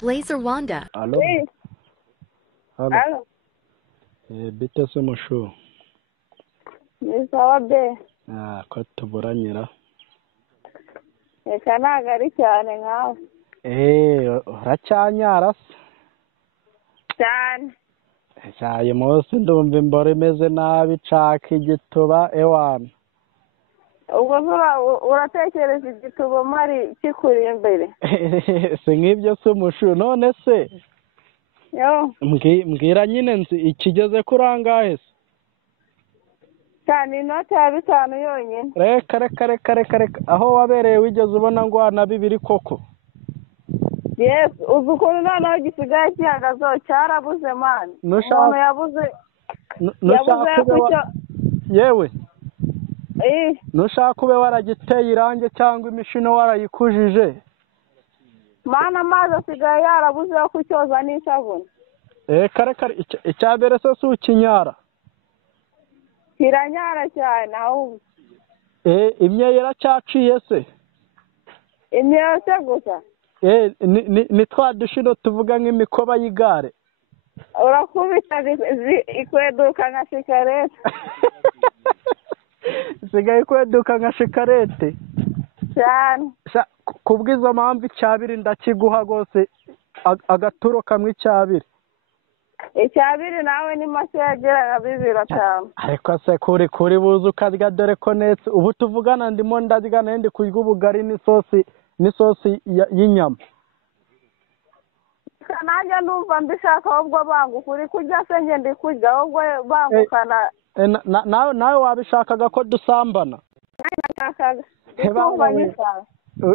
Blazer Wanda. Alo, Oui, halo. allô, Bite se mushu? ni sawa be. Ko tuburanyira. Reka ntabwo ari cyane nkawe. Uracyanyara se? Cyane. Cyaye munsi ndumva imboro imeze nabi caka igituba ewana. Ubwo uratekereza igituba mari kikuri imbere. Si nk'ibyo se mushu none se? Yo, Mbwira nyine nzi ikigeze kuri angahe se? cyane inoti ya 5 yonyine. Reka aho wabereye wigeze ubona ngo na bibiri koko? Yes, uzi ukuntu noneho gisigaye gihagazeho cyarabuze mani. Umuntu yabuze kucyo. Yewe Eh, nushaka ube waragiteye irange cyangwa imishino warayikujije. mana amazi asigaye yarabuze yo kucyoza n'isabune. Kare icyambere se si ukinyara? Kiranyara cyane ahubwo. Imyeyo iracyaciye se? Imyeyo se gusa. Ni twa dushino tuvuga nk'imikoba y'igare. Urakubita ikweduka nka shikarete. Sigaye kweduka nka shikarete. Cyane. Kubw'izo mpamvu icyabiri ndakiguha rwose agaturo kamwe icyabiri. Icyabiri nawe ni make yagera nka 2,500. Ariko se kuri buze ukarya dore ko netse ubu tuvugana ndimo ndarya ndi kurya ubugari n'isosi y'inyama. Nanjye ndumva mbishaka ahubwo banguka uri kurya se njye ndi kurya ahubwo bangukana. Nawe wabishakaga ko dusambana? Nashakaga.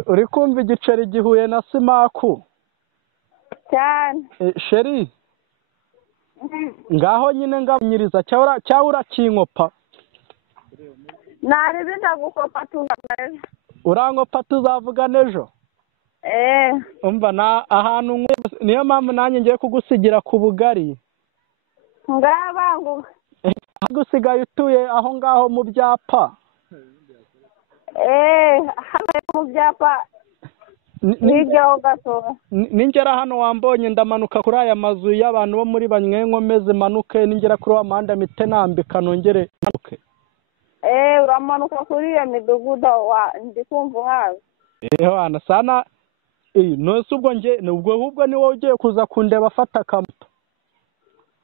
Uri kumva igiceri gihuye na simaku? Cyane. Sheri ngaho nyine ngabanyiriza cyangwa urakinkopa? Nari bindagukopa tuzavugana. Urankopa tuzavugana ejo? Umva ahantu niyo mpamvu nanjye ngiye kugusigira ku bugari. Ngabanguka. Gusigaye utuye aho ngaho mu byapa? Hano mu byapa nijyaho gato. Ningera hano wambonye ndamanuka kuri aya mazu y'abantu bo muri Banywenkomeze manuke ningera kuri wa muhanda mite nambika nongere manuke. Uramanuka kuri iyo midugudu ndi kumva uhazi. Wana sana nose ubwo ahubwo ni wowe ugiye kuza kundeba afata akamoto.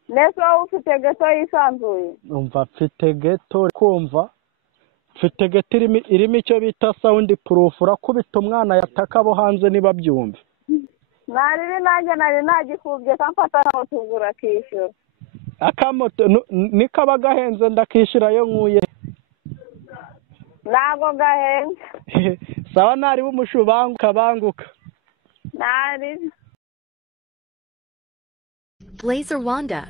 Nese wowe ufite geto yisanzuye? Umva mfite geto kumva. Mfite geto irimo icyo bita sound proof urakubita umwana yataka abo hanze niba byumva. Nari nanjye nari nagikubye kamfata naho tugura kishyura. Akamoto nikaba gahenze ndakishyura yo nkuye. Nago gahenze. Sawa nari bumushu banguka. Nari. Blazer Wanda.